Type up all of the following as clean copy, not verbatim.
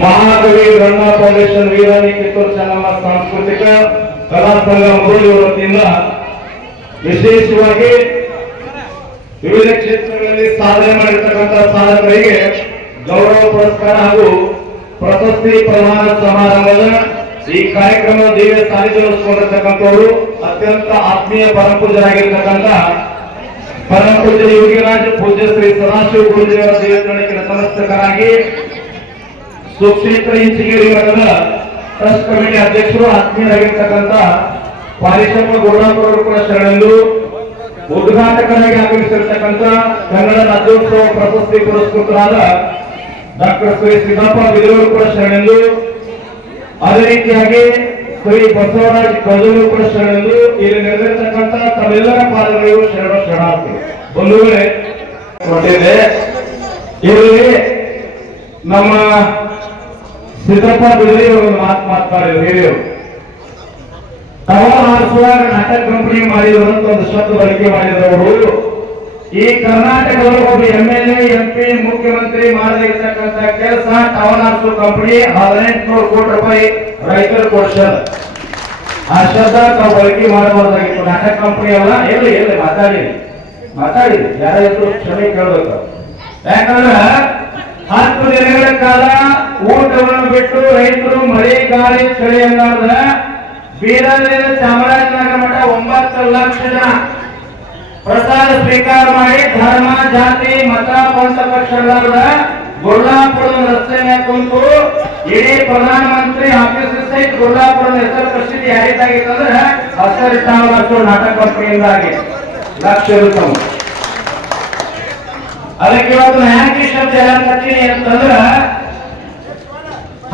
ಮಹಾಕವಿ ರಣ್ಣ ಫೌಂಡೇಶನ್ ವೀರಾಣಿ ಕಿತ್ತೂರು ಚೆನ್ನಮ್ಮ ಸಾಂಸ್ಕೃತಿಕ ಕಲಾ ಸಂಘ ಮುರುಳಿ ವತಿಯಿಂದ ವಿಶೇಷವಾಗಿ ವಿವಿಧ ಕ್ಷೇತ್ರಗಳಲ್ಲಿ ಸಾಧನೆ ಮಾಡಿರ್ತಕ್ಕಂಥ ಸಾಧಕರಿಗೆ ಗೌರವ ಪುರಸ್ಕಾರ ಹಾಗೂ ಪ್ರಶಸ್ತಿ ಪ್ರದಾನ ಸಮಾರಂಭದ ಈ ಕಾರ್ಯಕ್ರಮ ದಿವ್ಯ ಸಾನ್ನಿಧ್ಯ ವಹಿಸಿಕೊಂಡಿರ್ತಕ್ಕಂಥವರು ಅತ್ಯಂತ ಆತ್ಮೀಯ ಪರಮಪೂಜ್ಯರಾಗಿರ್ತಕ್ಕಂಥ ಪರಮಪೂಜ್ಯ ಯೋಗಿರಾಜ ಪೂಜ್ಯ ಶ್ರೀ ಸದಾಶಿವ ಗುರುದೇವರ ದೇವಸ್ಥಾನಕ್ಕೆ ನತಮಸ್ತಕರಾಗಿ ಸುಕ್ಷೇತ್ರ ಇಂಚಿಗೇರಿ ಮಠದ ಟ್ರಸ್ಟ್ ಕಮಿಟಿ ಅಧ್ಯಕ್ಷರು ಆತ್ಮೀಯರಾಗಿರ್ತಕ್ಕಂಥ ಪಾರಿಶಮ್ಮ ಗುರುಡಾಪುರರು ಕೂಡ ಶರಣೆಂದು ಉದ್ಘಾಟಕರಾಗಿ ಆಗಮಿಸಿರ್ತಕ್ಕಂಥ ಕನ್ನಡ ರಾಜ್ಯೋತ್ಸವ ಪ್ರಶಸ್ತಿ ಪುರಸ್ಕೃತರಾದ ಡಾಕ್ಟರ್ ಶ್ರೀ ಸಿದ್ದಪ್ಪ ಬಿದರೂರು ಕೂಡ ಶರಣೆಂದು, ಅದೇ ರೀತಿಯಾಗಿ ಶ್ರೀ ಬಸವರಾಜ್ ಕಜೂರು ಕೂಡ ಶರಣೆಂದು ಇಲ್ಲಿ ನೆರೆದಿರ್ತಕ್ಕಂಥ ತಮ್ಮೆಲ್ಲರ ಪಾದಗಳಿಗೂ ಶರಣಾರ್ಥಿ ಬಂಧುಗಳೇ ಕೊಟ್ಟಿದೆ. ಇಲ್ಲಿ ನಮ್ಮ ಸಿದ್ದಪ್ಪ ಬಿದರಿ ಅವರು ಮಾತಾಡಿದ್ರು ಹಿರಿಯರು. ಟವರ್ ಹಾರಿಸುವಾಗ ನಾಟಕ ಕಂಪನಿ ಮಾಡಿದ್ರು ಅಂತ ಒಂದು ಶಬ್ದ ಬಳಕೆ ಮಾಡಿದವರು ಈ ಕರ್ನಾಟಕದಲ್ಲಿ ಒಬ್ಬ MLA MP ಮುಖ್ಯಮಂತ್ರಿ ಮಾಡದಿರ್ತಕ್ಕಂಥ ಕೆಲಸ ಟವರ್ ಹಾರಿಸುವ ಕಂಪನಿ 1800 ಕೋಟಿ ರೂಪಾಯಿ ರೈತರು ಕೊಡ್ಸಲ್ಲ. ಆ ಶಬ್ದ ತಾವು ಬಳಕೆ ಮಾಡಬಹುದಾಗಿತ್ತು. ನಾಟಕ ಕಂಪನಿ ಅಲ್ಲ, ಎಲ್ಲಿ ಮಾತಾಡಿ ಯಾರ ಹೆಸರು ಕ್ಷಮೆ ಕೇಳಬೇಕು. ಯಾಕಂದ್ರೆ 10 ದಿನಗಳ ಕಾಲ ಊಟವನ್ನು ಬಿಟ್ಟು ರೈತರು ಮಳೆ ಗಾಳಿ ಚಳಿ ಅನ್ನಾದ ಬೀದರ್ನಿಂದ ಚಾಮರಾಜನಗರ ಮಠ 9 ಲಕ್ಷ ಜನ ಪ್ರಸಾದ ಸ್ವೀಕಾರ ಮಾಡಿ ಧರ್ಮ ಜಾತಿ ಮತ ಪಂಥ ಪಕ್ಷಗಳಾದ ಗುರುಡಾಪುರದ ರಸ್ತೆ ಮೇಲೆ ಕುಂತು ಇಡೀ ಪ್ರಧಾನಮಂತ್ರಿ ಆಫೀಸ್ ಸಹಿತ ಗುರುಡಾಪುರದ ಹೆಸರು ಪ್ರಸಿದ್ಧಿ ಯಾರಿದ್ದಾಗಿತ್ತಂದ್ರೆ ಹಸರಿಟ್ಟು ನಾಟಕ ಕಂಪನಿಯಿಂದಾಗಿ ಲಕ್ಷ ಇರುತ್ತವು. ಅದಕ್ಕೆ ಇವತ್ತು ಯಾಕೆ ಶಬ್ದ ಹೇಳಕತ್ತೀನಿ ಅಂತಂದ್ರ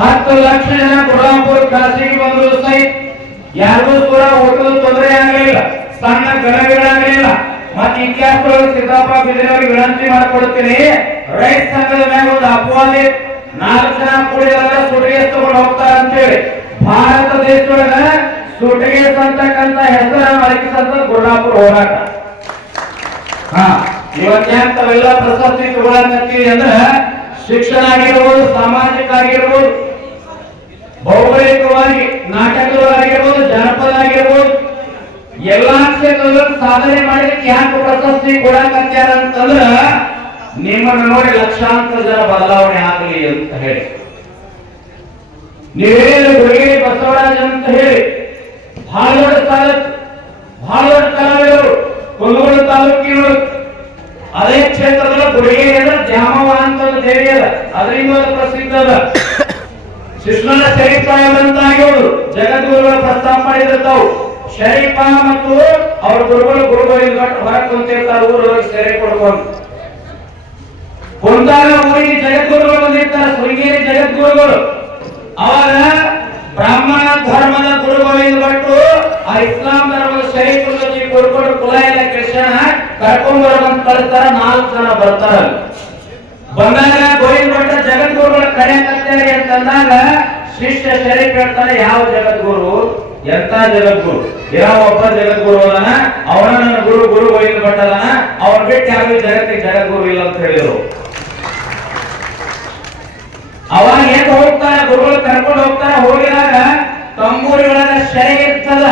10 ಲಕ್ಷ ಜನ ಗುರುಡಾಪುರ ಕಾಸಿಗೆ ಬಂದ್ರು ಸಹಿತ ಯಾರಿಗೂ ಕೂಡ ಊಟದ ತೊಂದರೆ ಆಗಲಿಲ್ಲ, ಸಣ್ಣ ಗಣಗಳಾಗಲಿಲ್ಲ. ಮತ್ತೆ ಇತಿಹಾಸದೊಳಗೆ ಸಿದ್ದಪ್ಪ ಬಿದರಿಯವರಿಗೆ ವಿನಂತಿ ಮಾಡಿಕೊಡ್ತೀನಿ, ರೈತ ಸಂಘದ ಮ್ಯಾಗ ಒಂದು ಅಪವಾದಿ 4 ಜನ ಕೂಡಿದಾಗ ಸುಟಿಗೆ ತಗೊಂಡು ಹೋಗ್ತಾರ ಅಂತೇಳಿ ಭಾರತ ದೇಶದೊಳಗ ಸುಟಿಗೆ ಅಂತಕ್ಕಂಥ ಹೆಸರ ಅಡಗಿಸಂತ ಗುರುಡಾಪುರ ಹೋರಾಟ. ಇವತ್ತೇನ್ ತಾವೆಲ್ಲ ಪ್ರಶಸ್ತಿ ತಗೊಳಕತ್ತೀವಿ ಅಂದ್ರೆ ಶಿಕ್ಷಣ ಆಗಿರ್ಬೋದು, ಸಾಮಾಜಿಕ ಆಗಿರ್ಬೋದು, ಭೌಗೋಳಿಕವಾಗಿ ನಾಟಕವಾಗಿರ್ಬೋದು, ಜನಪದ ಆಗಿರ್ಬೋದು, ಎಲ್ಲಾ ಕ್ಷೇತ್ರದಲ್ಲಿ ಸಾಧನೆ ಮಾಡಿದಕ್ಕೆ ಯಾಕೆ ಪ್ರಶಸ್ತಿ ಕೊಡಕತ್ಯಾರ ಅಂತಂದ್ರ ನಿಮ್ಮನ್ನು ನೋಡಿ ಲಕ್ಷಾಂತರ ಜನ ಬದಲಾವಣೆ ಆಗಲಿ ಅಂತ ಹೇಳಿ. ನೀವೇನು ಗುರುಗೇರಿ ಬಸವರಾಜ್ ಅಂತ ಹೇಳಿ ಬಹಳ ದೊಡ್ಡ ಕಲಾವಿದರು ಕುಂದಗೋಳ ತಾಲೂಕಿನವರು. ಅದೇ ಕ್ಷೇತ್ರದಲ್ಲಿ ಗುರುಗೇರಿ ಅಂದ್ರೆ ದ್ಯಾಮವ್ವ ಅಂತ ದೇವಿ ಅದ, ಅದರಿಂದ ಪ್ರಸಿದ್ಧ ಅದ. ಶಿಶ್ಮನ ಶರೀಫ ಅಂತ ಆಗಿವರು ಜಗದ್ಗುರುಗಳ ಪ್ರಸ್ತಾಪ ಮಾಡಿರ್ತಾವು. ಶರೀಫ ಮತ್ತು ಅವ್ರ ಗುರುಗಳು ಹೊರಗೆ ಕುಂತಿರ್ತಾರೆ, ಊರೊಳಗೆ ಸೆರೆ ಕೊಡ್ಕೊಂಡು ಕುಂತಾಗ ಊರಿಗೆ ಜಗದ್ಗುರುಗಳು ಬಂದಿರ್ತಾರೆ, ಶೃಂಗೇರಿ ಜಗದ್ಗುರುಗಳು. ಅವಾಗ ಬ್ರಾಹ್ಮಣ ಧರ್ಮದ ಗುರುಗಳಿಂದ ಬಿಟ್ಟು ಆ ಇಸ್ಲಾಂ ಧರ್ಮದ ಶರೀಫ್ ಕೊಡ್ಕೊಂಡು ಕುಲ ಎಲ್ಲ ಕೃಷ್ಣ ಕರ್ಕೊಂಡ್ ಬರೋದಂತ ಕಳಿಸ್ತಾರ. 4 ಜನ ಬರ್ತಾರ. ಬಂದಾಗ ಗೋವಿಂದ ಭಟ್ಟ ಜಗದ್ಗುರುಗಳ ಕಡೆ ಕತ್ತೇರಿ ಅಂತಂದಾಗ ಶಿಷ್ಯ ಶರೀಫ್ ಹೇಳ್ತಾರೆ, ಯಾವ ಜಗದ್ಗುರು, ಎಂತ ಜಗದ್ಗುರು? ಯಾವ ಒಬ್ಬ ಜಗದ್ಗುರು ಅದನ, ಅವನ ನನ್ನ ಗುರು ಗೋವಿಂದ ಭಟ್ಟ ಅದನ, ಅವ್ರ ಬಿಟ್ಟು ಯಾವ ಜಗತ್ತಿಗೆ ಜಗದ್ಗುರು ಇಲ್ಲ ಅಂತ ಹೇಳಿದ್ರು. ಅವಾಗ ಏನ್ ಹೋಗ್ತಾರ, ಗುರುಗಳು ಕರ್ಕೊಂಡು ಹೋಗ್ತಾರ. ಹೋಗಿದಾಗ ತಂಬೂರಿ ಒಳಗ ಶರೀ ಇರ್ತದ.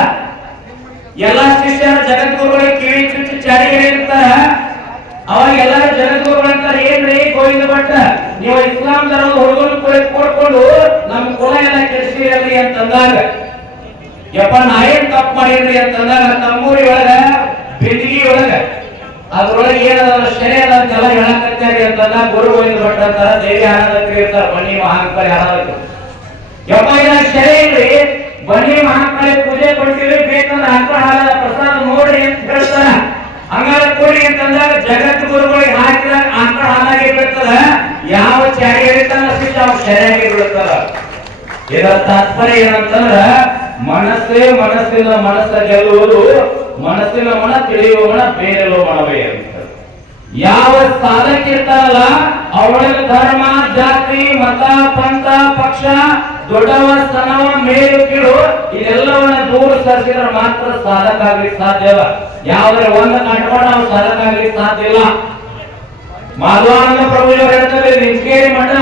ಎಲ್ಲಾ ಶಿಷ್ಯರು ಜಗದ್ಗುರುಗಳಿಗೆ ಕಿವಿ ಚುಚ್ಚಿ ಚಾಡಿ ಇರ್ತಾರ. ಅವಾಗ ಎಲ್ಲರೂ ಜಗದ್ಗುರುಗಳು ಅಂತಾರೆ, ಏನ್ರಿ ಗೋವಿಂದ ಭಟ್ಟ, ನೀವು ಇಸ್ಲಾಂ ಧರ್ಮದ ಹುಡುಗರು ಕೊಡ್ಕೊಂಡು ನಮ್ ಕುಲ ಎಲ್ಲ ಕೆಡಿಸಿರಲಿ ಅಂತಂದಾಗ, ಯಪ್ಪ ನಾ ಏನ್ ತಪ್ಪು ಮಾಡಿದ್ರಿ ಅಂತಂದಾಗ ತಮ್ಮೂರಿ ಒಳಗ ಬಿಂದಿಗಿ ಒಳಗ ಅದ್ರೊಳಗೆ ಏನದ ಶರೀರ ಅಂತೆಲ್ಲ ಹೇಳಕತ್ಯಾರಿ ಅಂತಂದಾಗ ಗುರು ಗೋವಿಂದ ಭಟ್ಟ ಅಂತಾರ, ದೇವಿ ಆರಾಧಕರು ಇರ್ತಾರ, ಬನ್ನಿ ಮಹಾಂಕಾಳಿ ಆರಾಧಕರು. ಯಪ್ಪ ಇದಾಗ ಶರೀರ ಇಲ್ರಿ, ಬನ್ನಿ ಮಹಾಂಕಾಳಿ ಪೂಜೆ ಕೊಡ್ತೀವಿ, ಬೇಕಂದ್ರೆ ಆಕಳ ಹಾಲದ ಪ್ರಸಾದ ನೋಡ್ರಿ ಅಂತ ಹೇಳ್ತಾರ. ಹಂಗಾರ ಕೊಡಿ ಅಂತಂದಾಗ ಜಗದ್ಗುರುಗಳಿಗೆ ಹಾಕಿದಾಗ ಆಕಳ ಹಾಲಾಗಿ ಬೀಳ್ತದ. ಯಾವ ಚಾಡಿ ಹೇಳ್ತಾನ ಸಿಕ್ಕ ಅವ್ರ ಶರೀರಾಗಿ ಬೀಳ್ತದ. ಇದರ ತಾತ್ಪರ್ಯ ಏನಂತಂದ್ರ ಮನಸ್ಸಿನ ಮನಸ್ಸ ಗೆಲ್ಲುವುದು, ಮನಸ್ಸಿನ ಮನ ತಿಳಿಯುವ ಮನ ಬೇರೆಲ್ಲೋ ಮನವೇ ಅಂತ. ಯಾವ ಸಾಧಕ ಇರ್ತಾರಲ್ಲ ಅವಳಿಗೆ ಧರ್ಮ ಜಾತಿ ಮತ ಪಂಥ ಪಕ್ಷ ದೊಡ್ಡವ ಸಣ್ಣವ ಮೇಲು ಕೀಳು ಇದೆಲ್ಲವನ್ನ ದೂರ ಸರಿಸಿದ್ರೆ ಮಾತ್ರ ಸಾಧಕ ಆಗ್ಲಿಕ್ಕೆ ಸಾಧ್ಯ. ಯಾವ್ದ್ರೆ ಒಂದು ಕಟ್ಕೊಂಡು ನಾವು ಸಾಧಕ ಆಗ್ಲಿಕ್ಕೆ ಸಾಧ್ಯ ಇಲ್ಲ. ಮಾಧವಾನಂದ ಪ್ರಭುಜವರು ಹೇಳ್ತಾರೆ, ನಿಂಗೇರಿ ಮಠ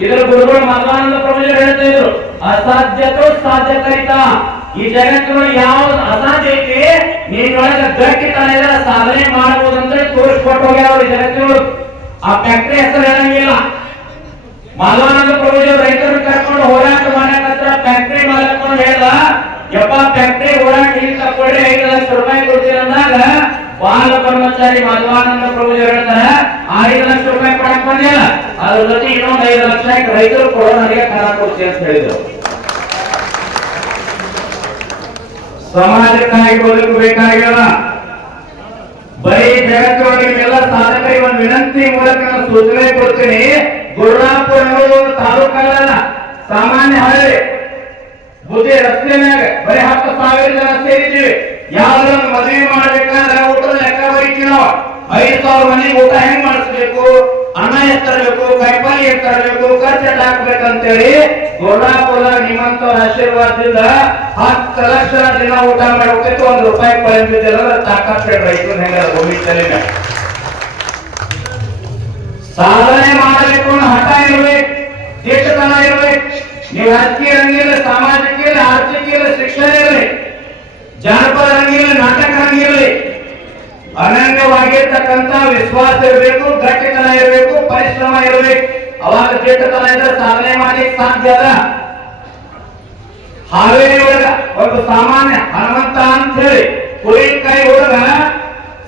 ಇದರ ಗುರುಗಳು ಮಧ್ವಾನಂದ ಪ್ರಭುಜರು ಹೇಳ್ತಾ ಇದ್ರು, ಅಸಾಧ್ಯತೋ ಸಾಧ್ಯಕರಿತ. ಈ ಜಗತ್ತಿನೊಳಗೆ ಯಾವ್ದು ಅಸಾಧ್ಯ ಐತಿ ನೀನೊಳಗೆ ಗಟ್ಟಿತನ ಇದ್ರೆ ಸಾಧನೆ ಮಾಡಬಹುದು ಅಂತ ತೋರಿಸ್ಕೊಟ್ಟು ಹೋಗ್ಯಾರ ಈ ಜಗತ್ತಿನೊಳಗೆ. ಆ ಫ್ಯಾಕ್ಟರಿ ಹೆಸರು ಹೇಳಂಗಿಲ್ಲ. ಮಧ್ವಾನಂದ ಪ್ರಭುಜರು ರೈತರು ಕರ್ಕೊಂಡು ಹೋರಾಟ ಮಾಡಕತ್ರ ಫ್ಯಾಕ್ಟರಿ ಮಾಲಕರು ಹೇಳ್ದ, ಯಪ್ಪ ಫ್ಯಾಕ್ಟರಿ ಹೋರಾಟ ಹಿಂಗ್ ತಕ್ಕೊಡ್ರಿ 5 ಲಕ್ಷ ರೂಪಾಯಿ ಕೊಡ್ತೀರ ಅಂದಾಗ ಬಾಲ ಕರ್ಮಚಾರಿ ಮಧ್ವಾನಂದ ಪ್ರಭುಜರು ಹೇಳ್ತಾರೆ, 5 ಲಕ್ಷ ರೂಪಾಯಿ ಕೊಡಕ್ ಬಂದಿಲ್ಲ, ಅದ್ರ ಜೊತೆ ಇನ್ನೊಂದು 5 ಲಕ್ಷ ರೈತರು ಕೊಡೋ ನನಗೆ ಕರ ಕೊಡ್ತೀವಿ ಅಂತ ಹೇಳಿದ್ರು. ಸಮಾಜಕ್ಕಾಗಿ ಬದುಕಬೇಕಾಗಿಲ್ಲ. ಬರೀ ಜಗತ್ತೊಳಗೆ ಎಲ್ಲ ಸಾಧಕರಿಗೆ ಒಂದು ವಿನಂತಿ ಮೂಲಕ ನಾನು ಸೂಚನೆ ಕೊಡ್ತೀನಿ. ಗುರುರಾಪುರ ಅನ್ನೋದು ಒಂದು ತಾಲೂಕಲ್ಲ, ಸಾಮಾನ್ಯ ಹಳ್ಳಿ. ಬುದ್ಧಿ ರಸ್ತೆ ಮ್ಯಾಗ ಬರೀ 10,000 ಜನ ಸೇರಿದ್ದೀವಿ. ಯಾವ್ದಾರ ಒಂದು ಮದುವೆ ಮಾಡ್ಬೇಕಂದ್ರೆ ಊಟದ ಲೆಕ್ಕ ಬರೀತೀವಿ ನಾವು. 5,000 ಮಂದಿಗೆ ಊಟ ಹೆಂಗ್ ಮಾಡಿಸ್ಬೇಕು, ಅನ್ನ ಎಷ್ಟು ತರಬೇಕು, ಕೈಪಾಲಿ ಎಷ್ಟು ತರಬೇಕು, ಖರ್ಚು ಎಷ್ಟು ಹಾಕ್ಬೇಕಂತೇಳಿ ಗುರುರಾಪುರ ನಿಮ್ಮಂತವ್ರ ಆಶೀರ್ವಾದದಿಂದ 10 ಲಕ್ಷ ದಿನ ಊಟ ಮಾಡಿ ಹೋಗ್ತಿತ್ತು. 1 ರೂಪಾಯಿ ಕೊಯ್ದಿಲ್ಲ ತಾಕತ್ ರೈತರು ಹೆಂಗ ಭೂಮಿ ತಲೆ ಮೇಲೆ ಸಾಧನೆ ಮಾಡಬೇಕು ಅನ್ನೋ ಹಠ ಇರ್ಬೇಕು, ದಿಟ್ಟತನ ಇರ್ಬೇಕು. ನೀವು ರಾಜಕೀಯ ರಂಗಿಲ್ಲ, ಸಾಮಾಜಿಕ ಇಲ್ಲ, ಆರ್ಥಿಕ ಇಲ್ಲ, ಶಿಕ್ಷಣ ಇರಲಿ, ಜಾನಪದ ರಂಗಿಲ್ಲ, ನಾಟಕ ರಂಗಿರಲಿ, ಅನನ್ಯವಾಗಿರ್ತಕ್ಕಂಥ ವಿಶ್ವಾಸ ಇರಬೇಕು, ಗಟ್ಟಿತನ ಇರಬೇಕು, ಪರಿಶ್ರಮ ಇರಬೇಕು. ಅವಾಗ ದಿಟ್ಟತನ ಇದ್ರೆ ಸಾಧನೆ ಮಾಡ್ಲಿಕ್ಕೆ ಸಾಧ್ಯ ಅದ. ಹಾವೇರಿ ಒಳಗ ಒಂದು ಸಾಮಾನ್ಯ ಹನುಮಂತ ಅಂತ ಹೇಳಿ ಕುರಿಕಾಯಿ ಹುಡುಗ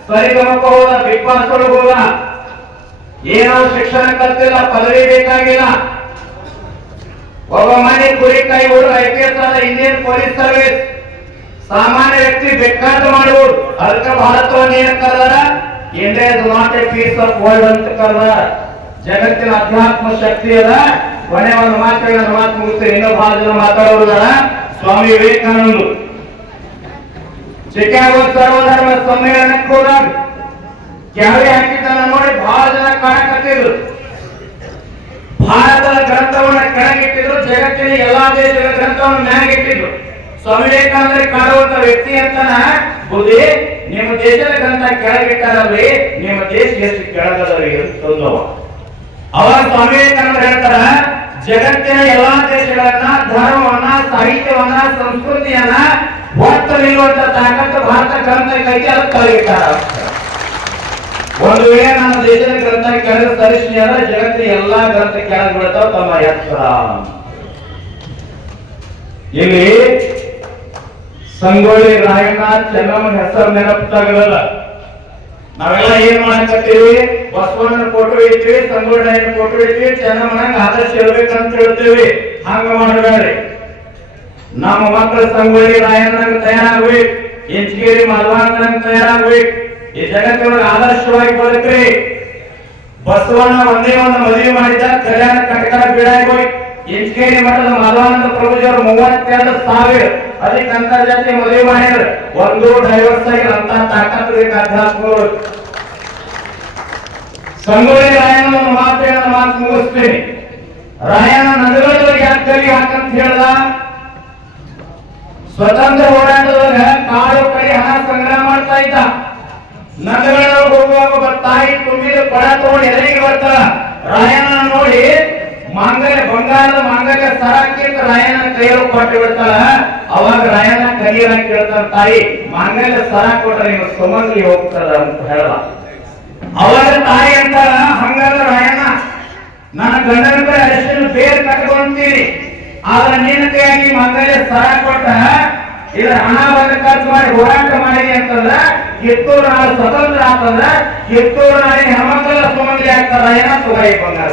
ಸರಿಗಮಕ ಹೋದ, ಬಿಗ್ ಬಾಸ್ ಒಳಗೆ ಹೋದ. ಏನೋ ಶಿಕ್ಷಣ ಕಲ್ತಿಲ್ಲ, ಪದವಿ ಬೇಕಾಗಿಲ್ಲ. ಒಬ್ಬ ಮನೆ ಕುರಿಕಾಯಿ ಹುಡುಗ IPS ಆದ, ಇಂಡಿಯನ್ ಪೊಲೀಸ್ ಸರ್ವಿಸ್. ಸಾಮಾನ್ಯ ವ್ಯಕ್ತಿ ಬೇಕಾದ ಮಾಡಬಹುದು. ಅದಕ್ಕೆ ಭಾರತವನ್ನು ಏನ್ ಕರೆದಾರ, India is not a piece of world ಅಂತ ಕರೆದಾರ. ಜಗತ್ತಿನ ಅಧ್ಯಾತ್ಮ ಶಕ್ತಿ ಅದ. ಕೊನೆ ಒಂದು ಮಾತು ಮುಗಿಸ್ತಾರೆ. ಇನ್ನೂ ಬಹಳ ಜನ ಮಾತಾಡೋದಾರ. ಸ್ವಾಮಿ ವಿವೇಕಾನಂದರು ಚಿಕಾಗೋ ಸರ್ವಧರ್ಮ ಸಮ್ಮೇಳನಕ್ಕೆ ಹೋದಾಗ ಕ್ಯಾರಿ ಹಾಕಿದ್ದನ್ನ ನೋಡಿ ಬಹಳ ಜನ ಕಾಣಕತ್ತಿದ್ರು. ಭಾರತದ ಗ್ರಂಥವನ್ನ ಕೆಳಗಿಟ್ಟಿದ್ರು, ಜಗತ್ತಿನ ಎಲ್ಲಾ ದೇಶಗಳ ಗ್ರಂಥವನ್ನು ಮ್ಯಾಗಿಟ್ಟಿದ್ರು. ಸ್ವಾಮಿ ವಿವೇಕಾನಂದರಿಗೆ ಕಾಣುವಂತ ವ್ಯಕ್ತಿ ಅಂತಾನ, ಬುದ್ಧಿ ನಿಮ್ಮ ದೇಶದ ಗ್ರಂಥ ಕೆಳಗಿಟ್ಟಾರಲ್ರಿ, ನಿಮ್ಮ ದೇಶ ಎಷ್ಟು ಕೆಳಗದವ್ರಿ ಅಂತಂದವ. ಅವಾಗ ಸ್ವಾಮಿ ವಿವೇಕಾನಂದರು ಹೇಳ್ತಾರ, ಜಗತ್ತಿನ ಎಲ್ಲಾ ದೇಶಗಳನ್ನ, ಧರ್ಮವನ್ನ, ಸಾಹಿತ್ಯವನ್ನ, ಸಂಸ್ಕೃತಿಯನ್ನ ಒತ್ತು ನಿಲ್ಲುವಂತ ತಾಕತ್ತು ಭಾರತ ಗ್ರಂಥ ಕೈಗೆ ಅದಕ್ಕೆ ಕೆಳಗಿಟ್ಟಾರ. ಒಂದು ವೇಳೆ ನಮ್ಮ ದೇಶದ ಗ್ರಂಥ ಕೆಳಗೆ ಸರಿಸಿ ಅಂದ್ರೆ ಜಗತ್ತಿನ ಎಲ್ಲಾ ಗ್ರಂಥ ಕೆಳಗೆ ಬಿಡ್ತಾವ ತಮ್ಮ ಎತ್ತರ. ಇಲ್ಲಿ ಸಂಗೊಳ್ಳಿ ರಾಯಣ್ಣ ಚೆನ್ನಮ್ಮನ ಹೆಸರು ನೆನಪಾಗಲ್ಲ. ನಾವೆಲ್ಲ ಏನ್ ಮಾಡಕತ್ತೀವಿ, ಬಸವಣ್ಣನ ಫೋಟೋ ಇಡ್ತೀವಿ, ಸಂಗೊಳ್ಳಿ ರಾಯಣ್ಣ ಫೋಟೋ ಇಡ್ತೀವಿ, ಚೆನ್ನಮ್ಮನಂಗ ಆದರ್ಶ ಇರ್ಬೇಕಂತ ಹೇಳ್ತೀವಿ. ಹಂಗ ಮಾಡಬೇಡ್ರಿ. ನಮ್ಮ ಮಕ್ಕಳು ಸಂಗೊಳ್ಳಿ ರಾಯಣ್ಣನಂಗ ತಯಾರಾಗ್ಬೇಕು, ಇಂಚಗೇರಿ ಮಲ್ವಾನಂಗ ತಯಾರಾಗ್ಬೇಕು. ಈ ಜಗತ್ತಿನೊಳಗೆ ಆದರ್ಶವಾಗಿ ಬದುಕ್ರಿ. ಬಸವಣ್ಣ ಒಂದೇ ಒಂದು ಮದುವೆ ಮಾಡಿದ್ದ, ಕಲ್ಯಾಣ ಕಟಕರ ಬೀಡಾಗಿ ಹೋಗಿ ಇಂಚಗೇರಿ ಮಠದ ಮಲ್ವಾನಂದ ಪ್ರಭುಜಿಯವರು 32,000 ಅದಕ್ಕೆ ಅಂತರ್ಜಾತಿ ಮದುವೆ ಮಾಡಿದ್ರು. ಒಂದು ಡೈವರ್ಸ್ ಆಗಿ ಅಂತ ತಾಕತ್ ಬೇಕು ಅಧ್ಯಾತ್ಮಗಳು. ಸಂಗೊಳ್ಳಿ ರಾಯಣ್ಣ ಮಾತು ಮುಗಿಸ್ತೀನಿ. ರಾಯಣ್ಣ ನದಿಗಳಿಗೆ ಯಾಕೆ ಕಲಿ ಹಾಕಂತ ಹೇಳ್ದ, ಸ್ವತಂತ್ರ ಹೋರಾಟದೊಳಗ ಕಾಳು ಕೈ ಹಣ ಸಂಗ್ರಹ ಮಾಡ್ತಾ ಇದ್ದ. ನದಿಗಳ ಹೋಗುವಾಗ ಒಬ್ಬ ತಾಯಿ ತುಂಬಿದ ಕೊಡ ತಗೊಂಡು ಎದುರಿಗೆ ಬರ್ತಾಳ. ರಾಯಣ್ಣ ನೋಡಿ ಬಂಗಾರದ ಮಾಂಗಲ್ಯ ಸರಾಕಿ ರಾಯಣ್ಣ ಕೈಯಲ್ಲಿ ಕೊಟ್ಟು ಬಿಡ್ತಾಳ. ಅವಾಗ ರಾಯಣ್ಣ ಕೈಯನ್ನ ಕೇಳ್ತಾನ, ತಾಯಿ ಮಾಂಗಲ್ಯ ಸರ ಕೊಟ್ರೆ ನೀವು ಸುಮಂಗಲಿ ಹೋಗ್ತದ ಅಂತ ಹೇಳ. ಅವಾಗ ತಾಯಿ ಅಂತಾಳ, ಹಂಗಾದ್ರೆ ರಾಯಣ್ಣ ನನ್ನ ಗಂಡನ ಕೈ ಅರಿಶಿನ ಬೇರೆ ಕಟ್ಕೊಂತೀನಿ, ಆದ್ರೆ ನಿನ್ನ ಕೈಯಾಗಿ ಮಾಂಗಲ್ಯ ಸರ ಕೊಟ್ಟ ಇದ್ರ ಹಣ ಬಂದು ಖರ್ಚು ಮಾಡಿ ಹೋರಾಟ ಮಾಡಿ ಅಂತಂದ್ರ ಕಿತ್ತೂರು ನಾಡು ಸ್ವತಂತ್ರ ಆಗ್ತಂದ್ರ ಕಿತ್ತೂರು ನಾಡಿನ ಹೆಣ್ಮಕ್ಳೆಲ್ಲ ಸುಮಂಗಲಿ ಆಗ್ತಾರ. ಏನ ತುಗಾಯಿ ಬಂಗಾರ.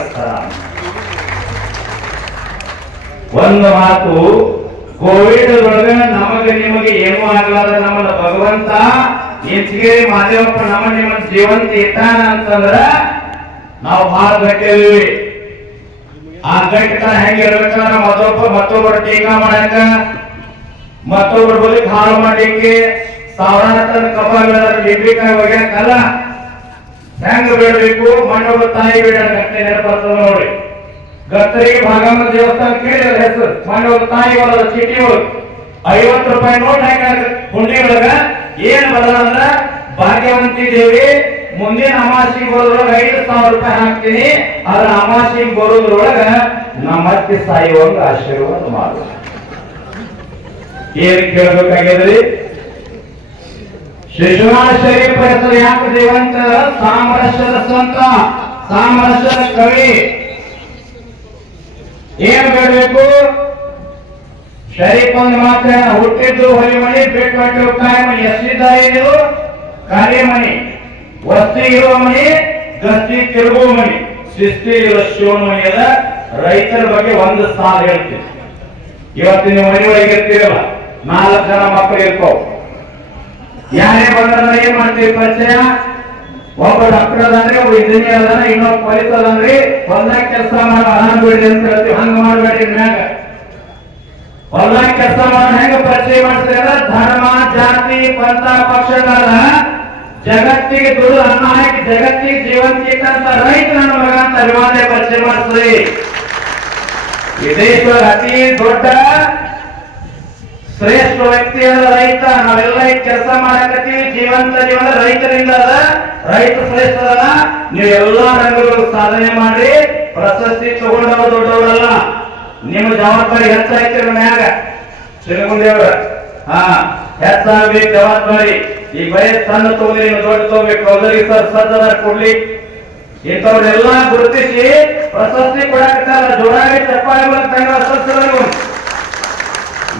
ಒಂದು ಮಾತು, ಕೋವಿಡ್ ಒಳಗ ನಮಗೆ ನಿಮಗೆ ಏನೂ ಆಗ್ಲಾರ ನಮ್ಮನ್ನ ಭಗವಂತ ಇಂಚಗೇರಿ ಮಾದೇವಪ್ಪ ನಿಮ್ಮ ಜೀವಂತ ಇಟ್ಟಾನ ಅಂತಂದ್ರ ನಾವು ಬಹಳ ಗಟ್ಟಿದ್ದೀವಿ. ಆ ಗಟ್ಟಿತನ ಹೆಂಗಿರ್ಬೇಕಂದ್ರ ಮತ್ತೊಬ್ಬರ ಟೀಕಾ ಮಾಡಕ, ಮತ್ತೊಬ್ಬರ ಬದುಕು ಹಾಳು ಮಾಡ್ಲಿಕ್ಕೆ, ಸಾವಿರಾರು ಟನ್ ಕಬ್ಬ ಲಿಂಬಿಕಾಯಿ ಒಗ್ಯಾಕಲ್ಲ, ಹೆಂಗ್ ಬಿಡಬೇಕು, ಮಣ್ಣೊಬ್ಬ ತಾಯಿ ಬಿಡ ಗಟ್ಟೆ ನೆನಪರ್ತದ ನೋಡಿ. ಗತ್ತರಿಗೆ ಭಾಗಮ್ಮ ದೇವಸ್ಥಾನ ಕೇಳಿದ ಹೆಸರು, ಮಣ್ಣೊಬ್ಬ ತಾಯಿ ಬರೋದ ಚೀಟಿ ಒಳಗ 50 ರೂಪಾಯಿ ನೋಟ್ ಹಾಕ ಹುಂಡಿ ಒಳಗ ಏನ್ ಬರೋದಂದ್ರ ಭಾಗ್ಯವಂತಿ ದೇವಿ ಮುಂದಿನ ಅಮಾಸಿಗೆ ಬರೋದ್ರೊಳಗೆ 5,000 ರೂಪಾಯಿ ಹಾಕ್ತೀನಿ. ಅದ್ರ ಅಮಾಸಿಗೆ ಬರೋದ್ರೊಳಗ ನಮ್ಮ ಅತ್ತೆ ಸಾಯುವಂಗ ಆಶೀರ್ವಾದ ಮಾಡು. ಏನ್ ಕೇಳಬೇಕಾಗಿದ್ರಿ? ಶಿಶುನಾಳ ಶರೀಫ್ ಹೆಸರು ಯಾಕೆ ದೇವಂತ? ಸಾಮರಸ್ಯದ ಸಂತ, ಸಾಮರಸ್ಯದ ಕವಿ. ಏನ್ ಬೇಡಬೇಕು? ಶರೀಫ್ ಒಂದು ಮಾತ್ರ, ಹುಟ್ಟಿದ್ದು ಹೊಲಿಮಣಿ, ಬಿಟ್ಟು ಕಾಯಮಣಿ. ಎಷ್ಟಿದ್ದಾರೆ ಇದು? ಕಾರ್ಯಮಣಿ. ವಸ್ತಿ ಇರುವ ಮಣಿ, ಗಸ್ತಿ ತಿರುಗುವ ಮಣಿ, ಶಿಸ್ತಿ ಇರುವ ಶಿವಮಣಿ ಅದ. ರೈತರ ಬಗ್ಗೆ ಒಂದು ಸಾಲ ಹೇಳ್ತೀನಿ. ಇವತ್ತಿನ ಮನೆ ಒಳಗೆ ಇರ್ತೀರಲ್ಲ, 4 ಜನ ಮಕ್ಕಳು ಇರ್ತಾವ. ಯಾರೇ ಬಂದ್ರೆ ಏನ್ ಮಾಡ್ತೀವಿ ಪರಿಚಯ? ಒಬ್ಬ ಡಾಕ್ಟರ್ ಅದಾನ್ರಿ, ಒಬ್ಬ ಇಂಜಿನಿಯರ್ ಅದಾನ, ಇನ್ನೊಬ್ಬ ಪೊಲೀಸ್ ಅದಾನ್ರಿ. ಹೊಲ್ದಾಗ ಕೆಲಸ ಮಾಡಿ ಆರಾಮ್ ಬಿಡ್ರಿ ಅಂತ ಹೇಳ್ತೀವಿ. ಹಂಗ ಮಾಡ್ಬೇಡ್ರಿ. ಮ್ಯಾಗ ಹೊಲ್ದಾಗ ಕೆಲಸ ಮಾಡಿ ಹೆಂಗ ಪರಿಚಯ ಮಾಡ್ತೀರ? ಧರ್ಮ, ಜಾತಿ, ಪಂಥ, ಪಕ್ಷಗಳ ಜಗತ್ತಿಗೆ ದುಡ್ಡು ಅನ್ನ ಹಾಕಿ ಜಗತ್ತಿಗೆ ಜೀವಂತಿಕ ಅಂತ ರೈತ ನನ್ನ ಮಗ ಅಂತ ಅಭಿಮಾನ ಪರಿಚಯ ಮಾಡ್ತೀರಿ. ಈ ದೇಶದ ಅತಿ ದೊಡ್ಡ ಶ್ರೇಷ್ಠ ವ್ಯಕ್ತಿ ಅದ ರೈತ. ನಾವೆಲ್ಲ ಈಗ ಕೆಲಸ ಮಾಡಕತ್ತೀವಿ. ಜೀವಂತ ಜೀವನ ರೈತರಿಂದ ಅದ. ರೈತ ಶ್ರೇಷ್ಠ ಅದ. ನೀವು ಎಲ್ಲಾ ರಂಗಗಳು ಸಾಧನೆ ಮಾಡಿ ಪ್ರಶಸ್ತಿ ತಗೊಂಡವರು ದೊಡ್ಡವರಲ್ಲ. ನಿಮ್ಮ ಜವಾಬ್ದಾರಿ ಹೆಚ್ಚಾಯ್ತಿರ ಮ್ಯಾಗ. ಶಿರಗುಂಡಿಯವ್ರ ಹೆಚ್ಚಾಗ್ಬೇಕು ಜವಾಬ್ದಾರಿ. ಈಗ ಬರೀ ಸಣ್ಣ ತಗೋದ್ರಿ, ದೊಡ್ಡ ತಗೋಬೇಕು. ಅವ್ರಿಗೆ ಸರ್ ಸಜ್ಜದ ಕೊಡ್ಲಿ. ಇಂಥವ್ರೆಲ್ಲ ಗುರುತಿಸಿ ಪ್ರಶಸ್ತಿ ಕೊಡಕ್ಕಾಗಲ್ಲ. ಜೋರಾಗಿ ಚಪ್ಪಾಳೆ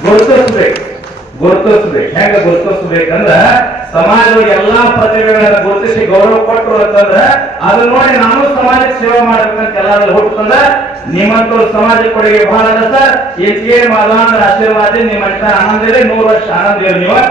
ಗುರುತಿಸ್ಬೇಕು. ಹೆಂಗ ಗುರುತಿಸ್ಬೇಕಂದ್ರ ಸಮಾಜದೊಳಗೆ ಎಲ್ಲಾ ಪ್ರತಿಭೆಗಳನ್ನ ಗುರುತಿಸಿ ಗೌರವ ಕೊಟ್ಟರು ಅಂತಂದ್ರ ಅದನ್ನ ನೋಡಿ ನಾನು ಸಮಾಜಕ್ಕೆ ಸೇವೆ ಮಾಡ್ಬೇಕಂತ ಎಲ್ಲಾದ್ರೂ ಹುಟ್ಟಂದ್ರ ನಿಮ್ಮಂತವ್ರು ಸಮಾಜಕ್ಕೆ ಕೊಡುಗೆ ಬಹಳ ಅದ ಸರ್. ಏನ್ ಮಾದ ಆಶೀರ್ವಾದ ನಿಮ್ಮ ಆನಂದ ಇದೆ. 100 ವರ್ಷ ಆನಂದ ಇರಿ ನೀವು.